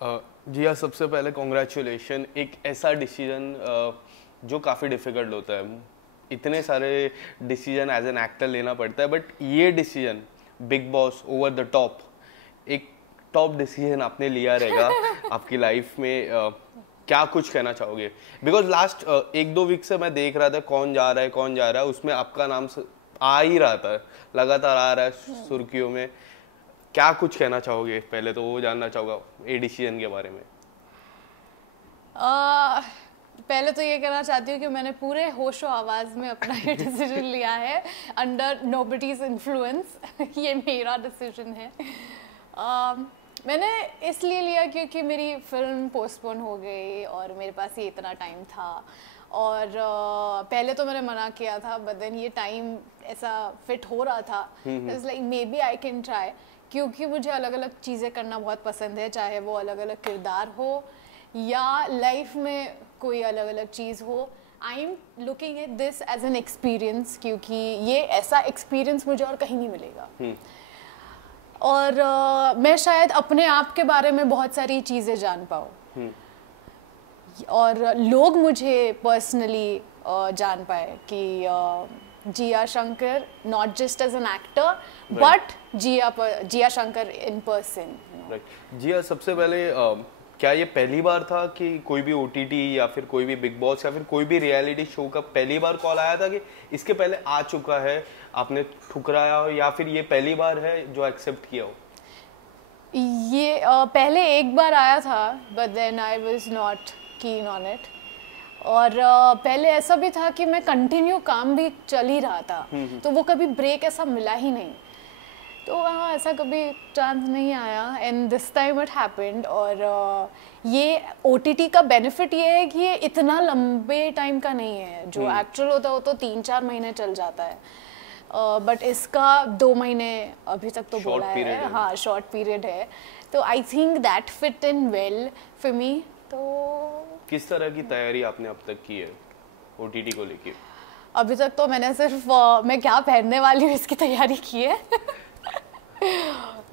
जी हाँ, सबसे पहले कॉन्ग्रेचुलेशन। एक ऐसा डिसीजन जो काफ़ी डिफ़िकल्ट होता है, इतने सारे डिसीजन एज एन एक्टर लेना पड़ता है, बट ये decision big boss over the top, एक टॉप डिसीजन आपने लिया रहेगा आपकी लाइफ में। क्या कुछ कहना चाहोगे? बिकॉज लास्ट 1-2 वीक से मैं देख रहा था कौन जा रहा है कौन जा रहा है, उसमें आपका नाम आ ही रहा था, लगातार आ रहा है सुर्खियों में। क्या कुछ कहना चाहोगे? पहले तो वो जानना चाहूँगा ए डिसीजन के बारे में। पहले तो ये कहना चाहती हूँ कि मैंने पूरे होशो आवाज़ में अपना ये डिसीजन लिया है, अंडर नोबडीज इन्फ्लुएंस। ये मेरा डिसीजन है। मैंने इसलिए लिया क्योंकि मेरी फिल्म पोस्टपोन हो गई और मेरे पास ये इतना टाइम था, और पहले तो मैंने मना किया था, बट देन ये टाइम ऐसा फिट हो रहा था, it's like maybe I can try, क्योंकि मुझे अलग अलग चीज़ें करना बहुत पसंद है, चाहे वो अलग अलग किरदार हो या लाइफ में कोई अलग अलग चीज़ हो। I am looking at this as an experience, क्योंकि ये ऐसा एक्सपीरियंस मुझे और कहीं नहीं मिलेगा। और मैं शायद अपने आप के बारे में बहुत सारी चीज़ें जान पाऊँ, और लोग मुझे पर्सनली जान पाए कि Jiya Shankar not just as an actor but Jiya Shankar in person. Jiya, सबसे पहले क्या ये पहली बार था कि कोई भी ओटीटी या फिर कोई भी बिग बॉस या फिर कोई भी रियलिटी शो का पहली बार कॉल आया था, कि इसके पहले आ चुका है, आपने ठुकराया हो, या फिर ये पहली बार है जो एक्सेप्ट किया हो? ये पहले एक बार आया था, but then I was not keen on it. और पहले ऐसा भी था कि मैं कंटिन्यू काम भी चल ही रहा था, तो वो कभी ब्रेक ऐसा मिला ही नहीं, तो हाँ ऐसा कभी चांस नहीं आया, and this time it happened. और ये OTT का बेनिफिट ये है कि ये इतना लंबे टाइम का नहीं है, जो एक्चुअल होता है वो तो 3-4 महीने चल जाता है, बट इसका 2 महीने अभी तक तो बोला है, हाँ शॉर्ट पीरियड है, तो I think that fit in well for me. तो किस तरह की तैयारी आपने अब तक की है OTT को लेके? अभी तक तो मैंने सिर्फ मैं क्या पहनने वाली हूँ इसकी तैयारी की है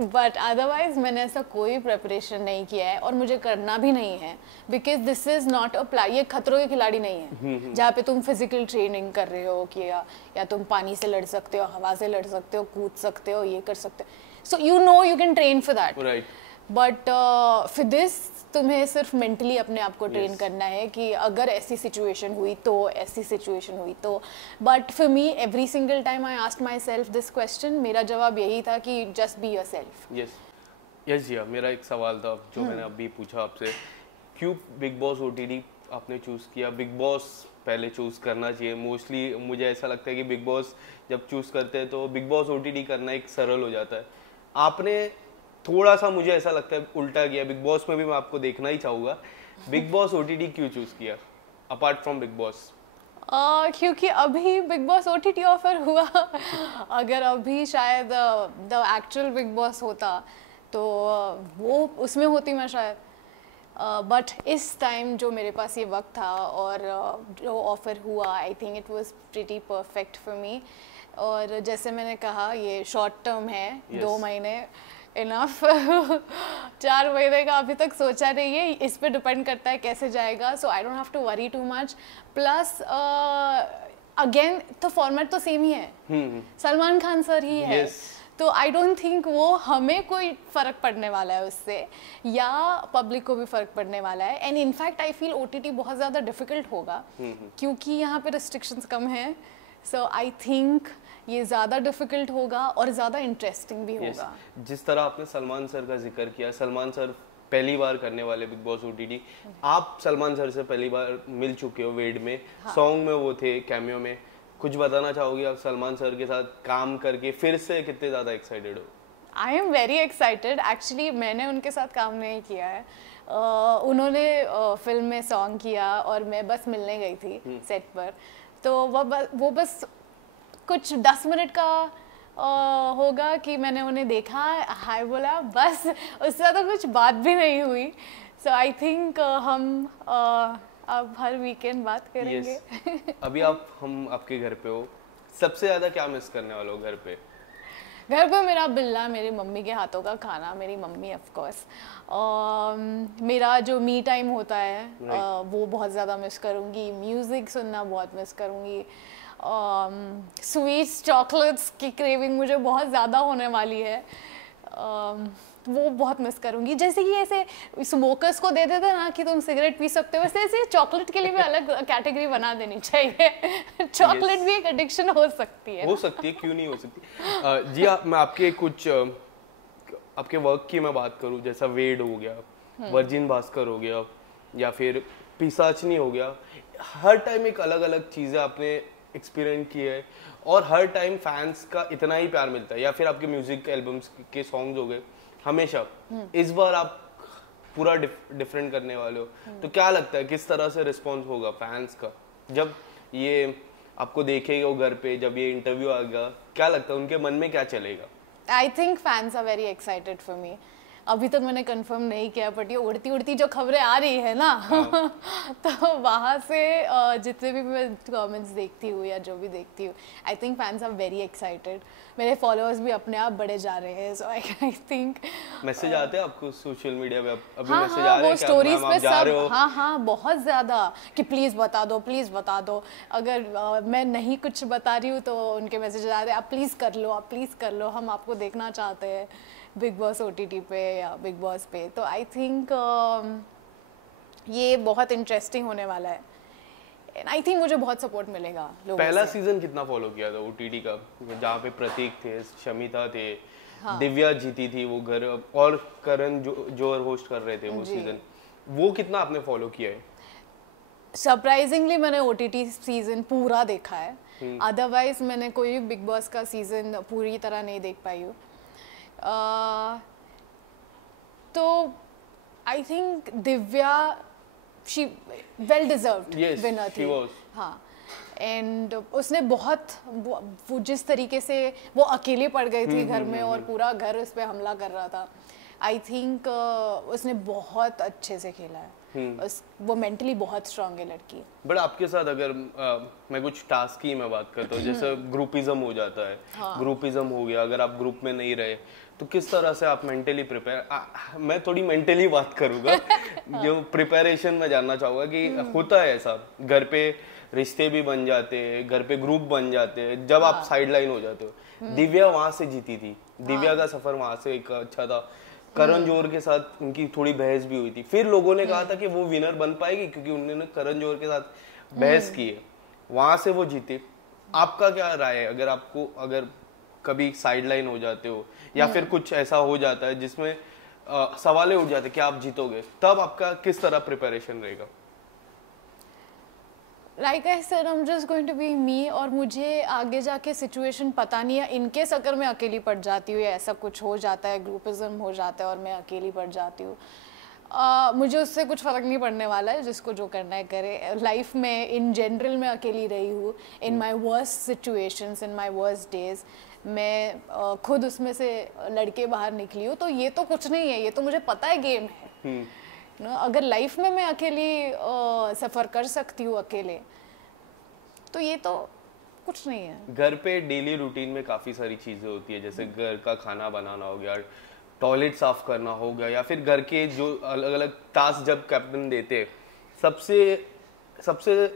बट अदरवाइज मैंने ऐसा कोई प्रिपरेशन नहीं किया है, और मुझे करना भी नहीं है, because this is not a ये खतरों के खिलाड़ी नहीं है जहाँ पे तुम फिजिकल ट्रेनिंग कर रहे हो कि या तुम पानी से लड़ सकते हो, हवा से लड़ सकते हो, कूद सकते हो, ये कर सकते हो, so you know you can train for that, but for this तुम्हें सिर्फ मेंटली अपने आप को ट्रेन करना है कि अगर ऐसी सिचुएशन हुई तो, ऐसी सिचुएशन हुई तो। But for me every single time I asked my self this question, मेरा जवाब यही था कि जस्ट बी योरसेल्फ। यस जिया, मेरा एक सवाल था जो मैंने अभी पूछा आपसे, क्यों बिग बॉस OTT आपने चूज़ किया? बिग बॉस पहले चूज़ करना चाहिए, मोस्टली मुझे ऐसा लगता है कि बिग बॉस जब चूज़ करते हैं तो बिग बॉस OTT करना एक सरल हो जाता है। आपने थोड़ा सा, मुझे ऐसा लगता है, उल्टा किया। बिग बॉस में भी मैं आपको देखना ही चाहूँगा, बिग बॉस OTT क्यों चूज़ किया अपार्ट फ्रॉम बिग बॉस? क्योंकि अभी बिग बॉस OTT ऑफर हुआ अगर अभी शायद द एक्चुअल बिग बॉस होता तो वो उसमें होती मैं शायद, बट इस टाइम जो मेरे पास ये वक्त था और जो ऑफ़र हुआ, I think it was pretty perfect for me. और जैसे मैंने कहा ये शॉर्ट टर्म है, 2 महीने इनफ 4 महीने का अभी तक सोचा नहीं है, इस पे डिपेंड करता है कैसे जाएगा, so I don't have to worry too much. Plus again तो फॉर्मेट तो सेम ही है, सलमान खान सर ही है, तो आई डोंट थिंक वो हमें कोई फ़र्क पड़ने वाला है उससे, या पब्लिक को भी फ़र्क पड़ने वाला है। And in fact I feel OTT बहुत ज़्यादा डिफ़िकल्ट होगा क्योंकि यहाँ पे रिस्ट्रिक्शंस कम हैं, सो आई थिंक ये ज़्यादा डिफ़िकल्ट होगा और ज़्यादा इंटरेस्टिंग भी होगा। जिस तरह आपने सलमान सर का जिक्र किया, सलमान सर पहली बार करने वाले बिग बॉस OTT, आप सलमान सर से पहली बार मिल चुके हो वेड में, सॉन्ग में वो थे, कैमियो में, कुछ बताना चाहोगे आप सलमान सर के साथ काम करके फिर से कितने ज़्यादा एक्साइटेड हो? I am very excited. Actually मैंने उनके साथ काम नहीं किया है, उन्होंने फिल्म में सॉन्ग किया और मैं बस मिलने गई थी सेट पर, तो वो बस कुछ 10 मिनट का होगा कि मैंने उन्हें देखा, हाय बोला, बस उससे ज़्यादा कुछ बात भी नहीं हुई। सो आई थिंक हम अब हर वीकेंड बात करेंगे। अभी हम आपके घर पे हो, सबसे ज़्यादा क्या मिस करने वाले हो घर पे? घर पे मेरा बिल्ला, मेरी मम्मी के हाथों का खाना, मेरी मम्मी ऑफ कोर्स। मेरा जो मी टाइम होता है वो बहुत ज़्यादा मिस करूँगी। म्यूज़िक सुनना बहुत मिस करूँगी। स्वीट्स, चॉकलेट्स की क्रेविंग मुझे बहुत ज़्यादा होने वाली है। वो बहुत मिस करूँगी। जैसे कि ऐसे स्मोकर्स को दे देते ना कि तुम सिगरेट पी सकते हो, वैसे ऐसे चॉकलेट के लिए भी अलग कैटेगरी बना देनी चाहिए। चॉकलेट भी एक एडिक्शन हो सकती है। हो सकती है, क्यों नहीं हो सकती। जी मैं आपके कुछ आपके वर्क की मैं बात करूँ, जैसा वेड हो गया, वर्जिन भास्कर हो गया, या फिर पिसाचनी हो गया, हर टाइम एक अलग अलग चीज़ें आपने एक्सपीरियंस की है और हर टाइम फैंस का इतना ही प्यार मिलता है। या फिर आपके म्यूजिक एल्बम्स के सॉन्ग्स हो गए, हमेशा इस बार आप पूरा डिफरेंट करने वाले हो, तो क्या लगता है किस तरह से रिस्पॉन्स होगा फैंस का जब ये आपको देखेगा वो घर पे, जब ये इंटरव्यू आएगा, क्या लगता है उनके मन में क्या चलेगा? I think fans are very excited for me. अभी तक मैंने कंफर्म नहीं किया, बट ये उड़ती उड़ती जो खबरें आ रही है ना तो वहाँ से जितने भी मैं कमेंट्स देखती हूँ या जो भी देखती हूँ, I think fans are very excited. मेरे फॉलोअर्स भी अपने आप बढ़े जा रहे हैं, सो आई थिंक। मैसेज आते हैं आपको सोशल मीडिया पे? अभी हाँ, मैसेज आ रहे हैं स्टोरीज पे सब? हाँ हाँ, बहुत ज़्यादा कि प्लीज़ बता दो, प्लीज़ बता दो। अगर मैं नहीं कुछ बता रही हूँ तो उनके मैसेज आ रहे हैं, आप प्लीज़ कर लो, आप प्लीज़ कर लो, हम आपको देखना चाहते हैं बिग बॉस OTT पे या बिग बॉस पे। तो आई थिंक ये बहुत इंटरेस्टिंग होने वाला है। आई थिंक मुझे बहुत सपोर्ट मिलेगा लोगों से। पहला सीजन कितना फॉलो किया था OTT का, जहाँ पे प्रतीक थे, शमिता थे, हाँ। दिव्या जीती थी वो घर, और करण जो होस्ट कर रहे थे वो सीजन, वो कितना आपने फॉलो किया है? सरप्राइजिंगली मैंने OTT सीजन पूरा देखा है, अदरवाइज मैंने कोई बिग बॉस का सीजन पूरी तरह नहीं देख पाई हूँ। तो I think Divya she well deserved winner थी। हाँ, एंड उसने बहुत वो जिस तरीके से वो अकेले पड़ गई थी घर में और पूरा घर उस पर हमला कर रहा था, आई थिंक उसने बहुत अच्छे से खेला है। वो मेंटली बहुत स्ट्रांग है लड़की। बट आपके साथ अगर मैं कुछ टास्क की मैं बात करता हूँ, जैसे ग्रुपिज्म हो जाता है, हाँ। ग्रुपिज्म हो गया, अगर आप ग्रुप में नहीं रहे तो किस तरह से आप मेंटली प्रिपेयर, मैं थोड़ी मेंटली बात करूंगा जो प्रिपरेशन में जानना चाहूंगा कि होता है ऐसा, घर पे रिश्ते भी बन जाते हैं, घर पे ग्रुप बन जाते हैं जब आप साइडलाइन हो जाते हो। दिव्या वहां से जीती थी, दिव्या का सफर वहां से एक अच्छा था। करण जौहर के साथ उनकी थोड़ी बहस भी हुई थी, फिर लोगों ने कहा था कि वो विनर बन पाएगी क्योंकि उन्होंने करण जौहर के साथ बहस की है, वहां से वो जीते। आपका क्या राय है, अगर आपको अगर कभी साइडलाइन हो जाते हो या फिर कुछ ऐसा हो जाता है जिसमें सवालें उठ जाते कि आप जीतोगे, तब आपका किस तरह प्रिपरेशन रहेगा? Like I said, I'm just going to be me, और मुझे आगे जाके सिचुएशन पता नहीं है, इनकेस अगर मैं अकेली पड़ जाती हूँ या ऐसा कुछ हो जाता है, ग्रुपिज्म हो जाता है और मैं अकेली पड़ जाती हूँ, मुझे उससे कुछ फ़र्क नहीं पड़ने वाला है, जिसको जो करना है करे। लाइफ में इन जनरल मैं अकेली रही हूँ, in my worst situations, in my worst days, मैं खुद उसमें से लड़के बाहर निकली हूँ। तो ये तो कुछ नहीं है, ये तो मुझे पता है गेम है। अगर लाइफ में मैं अकेली सफ़र कर सकती हूँ अकेले, तो ये तो कुछ नहीं है। घर पे डेली रूटीन में काफ़ी सारी चीज़ें होती है, जैसे घर का खाना बनाना हो गया, टॉयलेट साफ करना हो गया, या फिर घर के जो अलग अलग टास्क जब कैप्टन देते, सबसे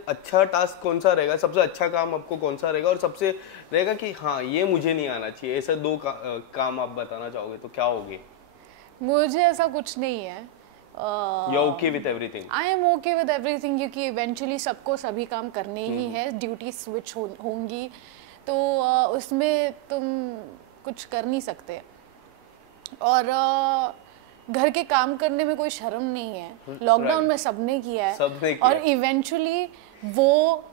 अच्छा टास्क कौन सा रहेगा, सबसे अच्छा काम आपको कौन सा रहेगा, और सबसे रहेगा कि हाँ ये मुझे नहीं आना चाहिए, ऐसे दो काम आप बताना चाहोगे तो क्या होगे? मुझे ऐसा कुछ नहीं है। You're okay with everything? I am okay with everything, क्योंकि इवेंचुअली सबको सभी काम करने ही है, ड्यूटी स्विच होंगी, तो उसमें तुम कुछ कर नहीं सकते। और घर के काम करने में कोई शर्म नहीं है, लॉकडाउन में सबने किया है, और इवेंचुअली वो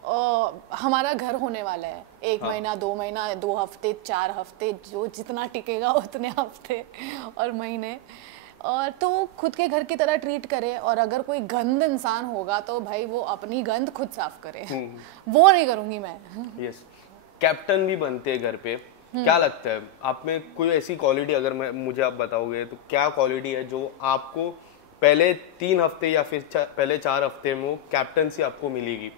हमारा घर होने वाला है। 1 महीना, 2 महीना, 2 हफ्ते, 4 हफ्ते, जो जितना टिकेगा उतने हफ्ते और महीने, और तो खुद के घर की तरह ट्रीट करे। और अगर कोई गंद इंसान होगा तो भाई वो अपनी गंद खुद साफ करे, वो नहीं करूंगी मैं। यस, कैप्टन भी बनते हैं घर पे, क्या लगता है आप में कोई ऐसी क्वालिटी, अगर मुझे आप बताओगे तो क्या क्वालिटी है जो आपको पहले 3 हफ्ते या फिर पहले 4 हफ्ते में कैप्टनसी आपको मिलेगी?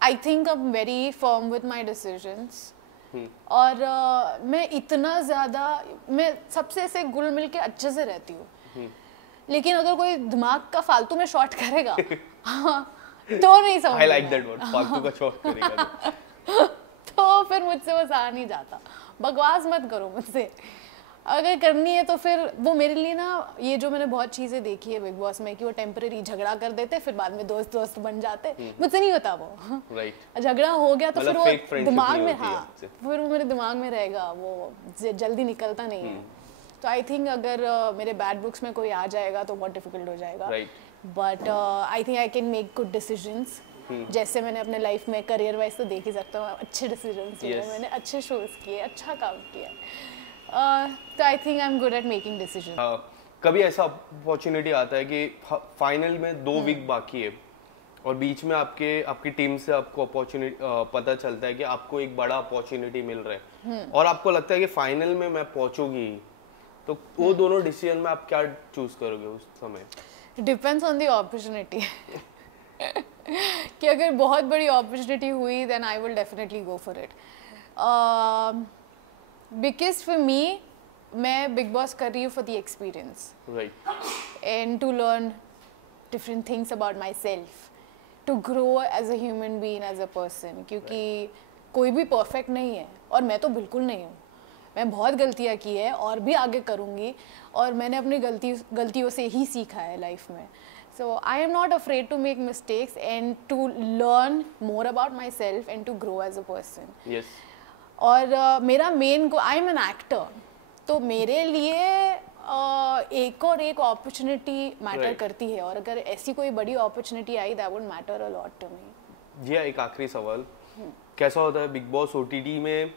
I think I am very firm with my decisions, और मैं इतना ज़्यादा, मैं सबसे ऐसे घुल मिल के अच्छे से रहती हूँ, लेकिन अगर कोई दिमाग का फालतू में शॉर्ट करेगा तो नहीं समझ, आई लाइक दैट वर्ड, फालतू का शॉर्ट करेगा तो फिर मुझसे वो सहा नहीं जाता। बकवास मत करो मुझसे, अगर करनी है तो फिर वो मेरे लिए ना, ये जो मैंने बहुत चीज़ें देखी है बिग बॉस में कि वो टेम्परेरी झगड़ा कर देते फिर बाद में दोस्त दोस्त बन जाते, मुझसे नहीं होता वो। राइट, झगड़ा हो गया तो फिर वो दिमाग में, हाँ फिर वो मेरे दिमाग में रहेगा, वो जल्दी निकलता नहीं है। तो आई थिंक अगर मेरे बैड बुक्स में कोई आ जाएगा तो बहुत डिफिकल्ट हो जाएगा, but I think I can make good decisions. जैसे मैंने अपने लाइफ में करियर वाइज तो देख ही सकता हूँ, अच्छे डिसीजंस लिए, मैंने अच्छे शोज किए, अच्छा काम किया, तो I think I am good at making decision. कभी ऐसा अपॉर्चुनिटी आता है कि फाइनल में 2 वीक बाकी है और बीच में आपकी टीम से आपको अपॉर्चुनिटी पता चलता है कि आपको एक बड़ा अपॉर्चुनिटी मिल रहा है और आपको लगता है कि फाइनल में मैं पहुंचूंगी, तो वो दोनों डिसीजन में आप क्या चूज करोगे उस समय? डिपेंड्स ऑन द अपॉर्चुनिटी कि अगर बहुत बड़ी अपॉर्चुनिटी हुई then I will definitely go for it, because for me, मैं बिग बॉस कर रही हूँ for the experience, right, and to learn different things about myself, to grow as a human being, as a person, क्योंकि कोई भी perfect नहीं है और मैं तो बिल्कुल नहीं हूँ, मैं बहुत गलतियाँ की है और भी आगे करूँगी, और मैंने अपनी गलतियों से ही सीखा है लाइफ में। So I am not afraid to make mistakes and to learn more about myself and to grow as a person. Yes, और मेरा मेन को, आई एम एन एक्टर, तो मेरे लिए एक और एक अपॉर्चुनिटी मैटर करती है, और अगर ऐसी कोई बड़ी अपॉर्चुनिटी आई that would matter a lot to me. जी, एक आखिरी सवाल, कैसा होता है बिग बॉस ओटीटी में?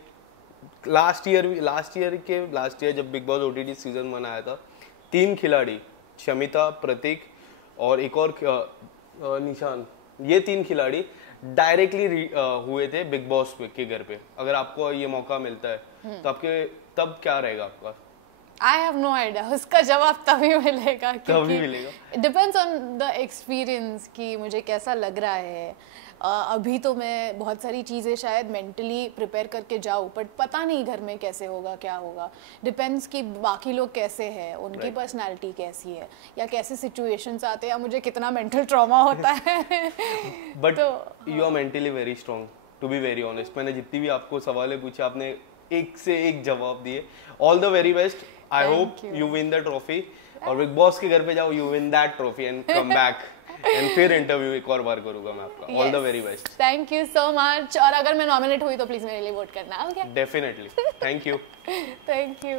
लास्ट ईयर जब बिग बॉस ओटीटी सीजन 1 आया था, 3 खिलाड़ी, शमिता, प्रतीक और एक और निशान, ये 3 खिलाड़ी डायरेक्टली हुए थे बिग बॉस के घर पे। अगर आपको ये मौका मिलता है तो आपके तब क्या रहेगा आपका? आई हैव नो आइडिया, उसका जवाब तभी मिलेगा, तभी मिलेगा, डिपेंड्स ऑन द एक्सपीरियंस कि मुझे कैसा लग रहा है। अभी तो मैं बहुत सारी चीज़ें शायद मेंटली प्रिपेयर करके जाऊँ, बट पता नहीं घर में कैसे होगा, क्या होगा, डिपेंड्स कि बाकी लोग कैसे हैं, उनकी पर्सनालिटी कैसी है, या कैसे सिचुएशंस आते हैं, या मुझे कितना मेंटल ट्रॉमा होता है but you are mentally very strong, to be very honest. मैंने जितनी भी आपको सवालें पूछे, आपने एक से एक जवाब दिए। All the very best, I hope you win the trophy, और बिग बॉस के घर पे जाओ, you win that trophy and come back and फिर इंटरव्यू एक और बार करूंगा मैं आपका। All the very best, thank you so much, और अगर मैं नॉमिनेट हुई तो प्लीज मेरे लिए वोट करना, okay? Definitely, thank you. Thank you.